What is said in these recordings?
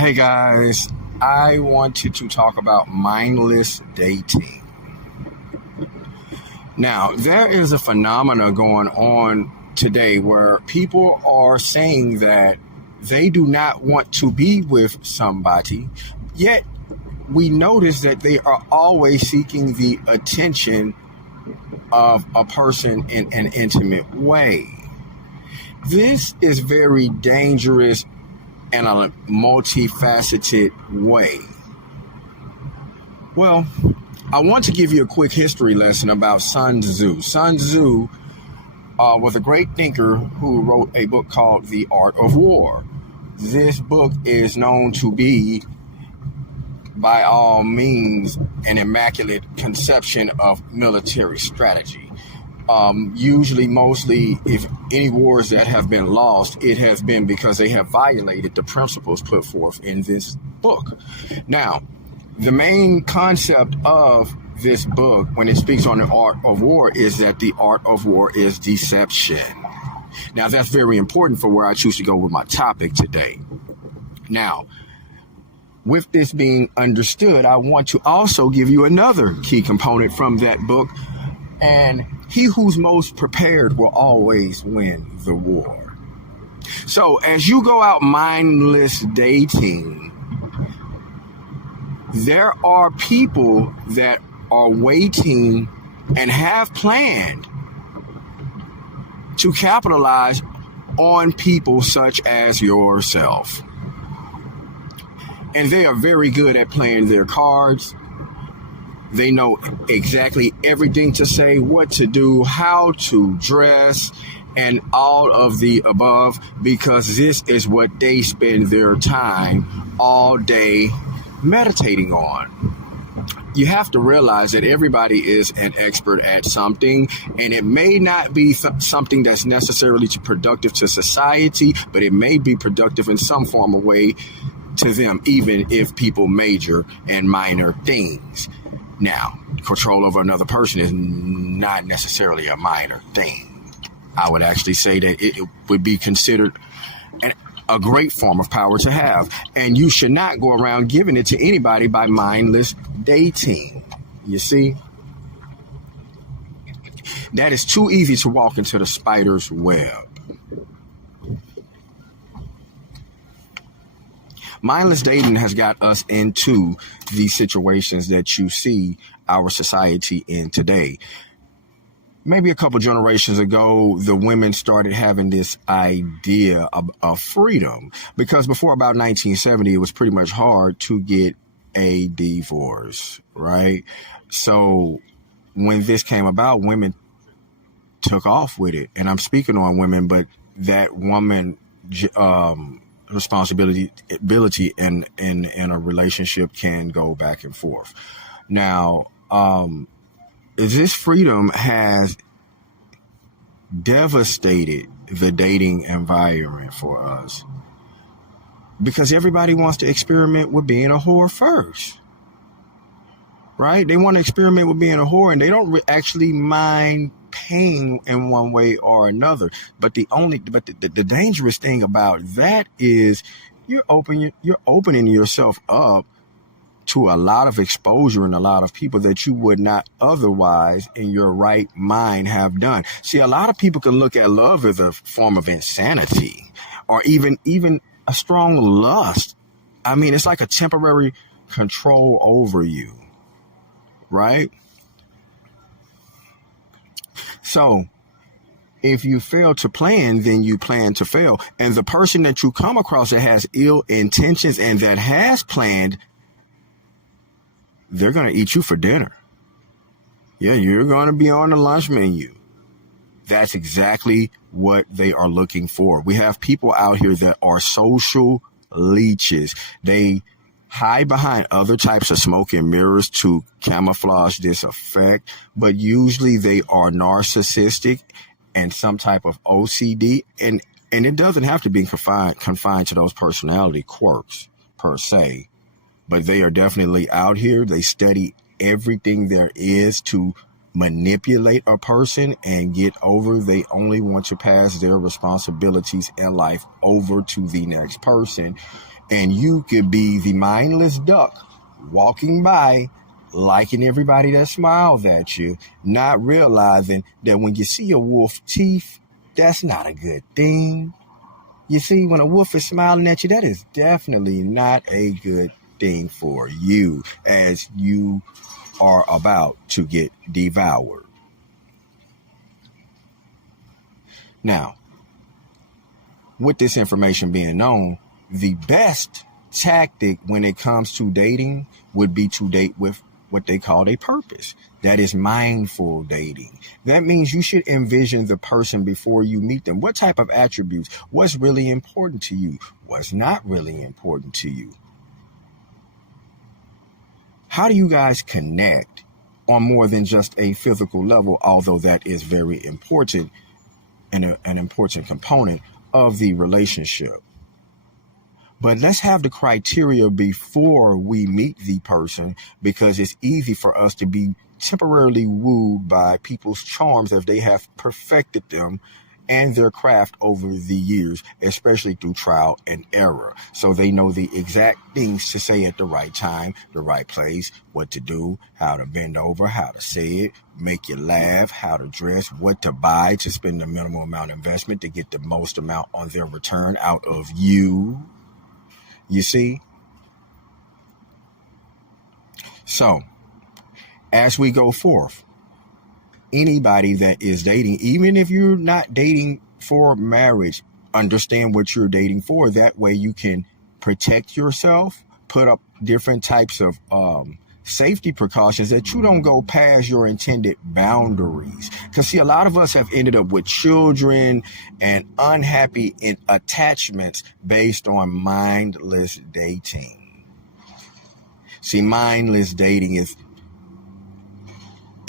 Hey guys, I wanted to talk about mindless dating. Now, there is a phenomena going on today where people are saying that they do not want to be with somebody, yet we notice that they are always seeking the attention of a person in an intimate way. This is very dangerous in a multifaceted way. Well, I want to give you a quick history lesson about Sun Tzu. Sun Tzu was a great thinker who wrote a book called The Art of War. This book is known to be, by all means, an immaculate conception of military strategy. Usually, mostly, if any wars that have been lost, it has been because they have violated the principles put forth in this book. Now, the main concept of this book, when it speaks on the art of war, is that the art of war is deception. Now, that's very important for where I choose to go with my topic today. Now, with this being understood, I want to also give you another key component from that book. And he who's most prepared will always win the war. So as you go out mindless dating, there are people that are waiting and have planned to capitalize on people such as yourself. And they are very good at playing their cards. They know exactly everything to say, what to do, how to dress, and all of the above, because this is what they spend their time all day meditating on. You have to realize that everybody is an expert at something, and it may not be something that's necessarily productive to society, but it may be productive in some form of way to them, even if people major in minor things. Now, control over another person is not necessarily a minor thing. I would actually say that it would be considered a great form of power to have. And you should not go around giving it to anybody by mindless dating. You see? That is too easy to walk into the spider's web. Mindless dating has got us into these situations that you see our society in today. Maybe a couple generations ago, the women started having this idea of freedom, because before about 1970, it was pretty much hard to get a divorce, right? So when this came about, women took off with it. And I'm speaking on women, but that woman responsibility in a relationship can go back and forth. Now, this freedom has devastated the dating environment for us, because everybody wants to experiment with being a whore first, right? They want to experiment with being a whore, and they don't actually mind pain in one way or another. But the dangerous thing about that is you're opening yourself up to a lot of exposure and a lot of people that you would not otherwise in your right mind have done. See, a lot of people can look at love as a form of insanity, or even a strong lust. I mean, it's like a temporary control over you, right? So if you fail to plan, then you plan to fail. And the person that you come across that has ill intentions and that has planned, they're going to eat you for dinner. Yeah, you're going to be on the lunch menu. That's exactly what they are looking for. We have people out here that are social leeches. They hide behind other types of smoke and mirrors to camouflage this effect, but usually they are narcissistic and some type of OCD, and it doesn't have to be confined to those personality quirks per se, but they are definitely out here. They study everything there is to manipulate a person and get over. They only want to pass their responsibilities in life over to the next person. And you could be the mindless duck walking by, liking everybody that smiles at you, not realizing that when you see a wolf teeth, that's not a good thing. You see, when a wolf is smiling at you, that is definitely not a good thing for you, as you are about to get devoured. Now, with this information being known, the best tactic when it comes to dating would be to date with what they call a purpose. That is mindful dating. That means you should envision the person before you meet them. What type of attributes? What's really important to you? What's not really important to you? How do you guys connect on more than just a physical level, although that is very important and an important component of the relationship? But let's have the criteria before we meet the person, because it's easy for us to be temporarily wooed by people's charms if they have perfected them and their craft over the years, especially through trial and error. So they know the exact things to say at the right time, the right place, what to do, how to bend over, how to say it, make you laugh, how to dress, what to buy to spend the minimum amount of investment to get the most amount on their return out of you. You see? So, as we go forth, anybody that is dating, even if you're not dating for marriage, understand what you're dating for. That way you can protect yourself, put up different types of safety precautions that you don't go past your intended boundaries. Because see, a lot of us have ended up with children and unhappy in attachments based on mindless dating. See, mindless dating is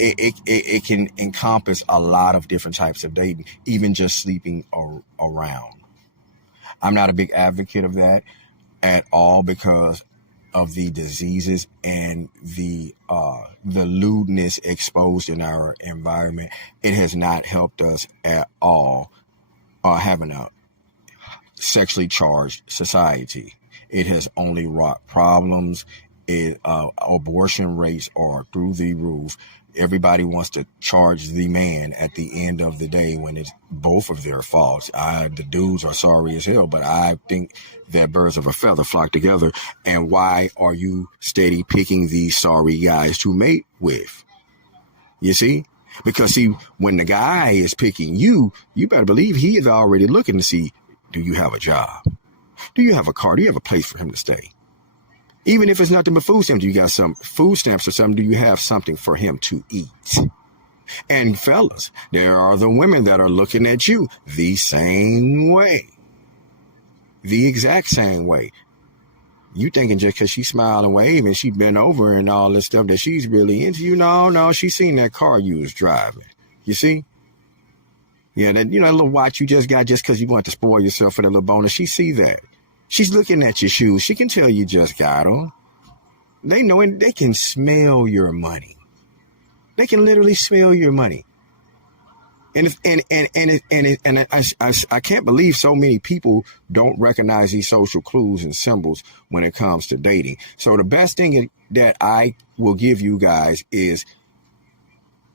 it can encompass a lot of different types of dating, even just sleeping around. I'm not a big advocate of that at all, because of the diseases and the lewdness exposed in our environment. It has not helped us at all having a sexually charged society. It has only wrought problems. Abortion rates are through the roof. Everybody wants to charge the man at the end of the day when it's both of their faults. The dudes are sorry as hell, but I think that birds of a feather flock together. And why are you steady picking these sorry guys to mate with? You see? Because see, when the guy is picking you, you better believe he is already looking to see, do you have a job? Do you have a car? Do you have a place for him to stay? Even if it's nothing but food stamps, do you got some food stamps or something? Do you have something for him to eat? And fellas, there are the women that are looking at you the same way. The exact same way. You thinking just because she smiled and waved and she bent over and all this stuff that she's really into you. No, she seen that car you was driving. You see? Yeah, that little watch you just got just because you want to spoil yourself for that little bonus. She see that. She's looking at your shoes. She can tell you just got them. They know it. They can smell your money. They can literally smell your money. And I can't believe so many people don't recognize these social clues and symbols when it comes to dating. So the best thing that I will give you guys is,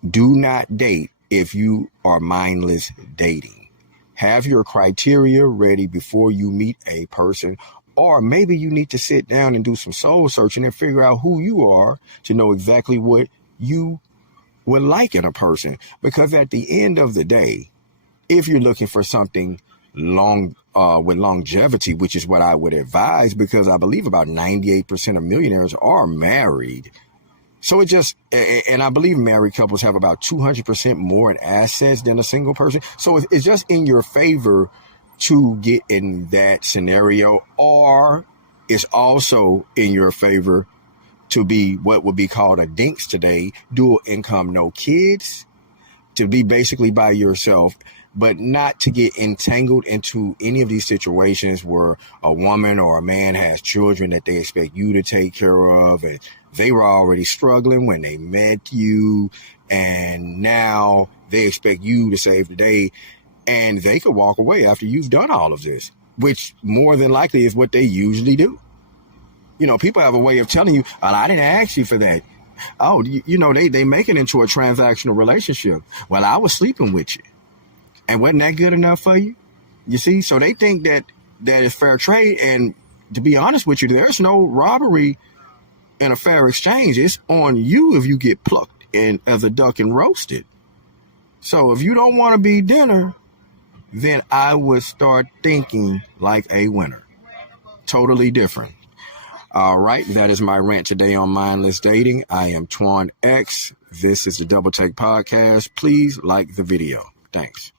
do not date if you are mindless dating. Have your criteria ready before you meet a person, or maybe you need to sit down and do some soul searching and figure out who you are to know exactly what you would like in a person. Because at the end of the day, if you're looking for something long with longevity, which is what I would advise, because I believe about 98% of millionaires are married. So and I believe married couples have about 200% more in assets than a single person. So it's just in your favor to get in that scenario, or it's also in your favor to be what would be called a dinks today, dual income, no kids, to be basically by yourself, but not to get entangled into any of these situations where a woman or a man has children that they expect you to take care of, and they were already struggling when they met you, and now they expect you to save the day, and they could walk away after you've done all of this. which more than likely is what they usually do. People have a way of telling you, "Oh, I didn't ask you for that." Oh, they make it into a transactional relationship. Well, I was sleeping with you, and wasn't that good enough for you? You see, so they think that is fair trade, and to be honest with you, there's no robbery in a fair exchange. It's on you if you get plucked and as a duck and roasted. So if you don't want to be dinner, then I would start thinking like a winner. Totally different. All right, that is my rant today on mindless dating. I am Twaun X. This is the Double Take Podcast. Please like the video. Thanks.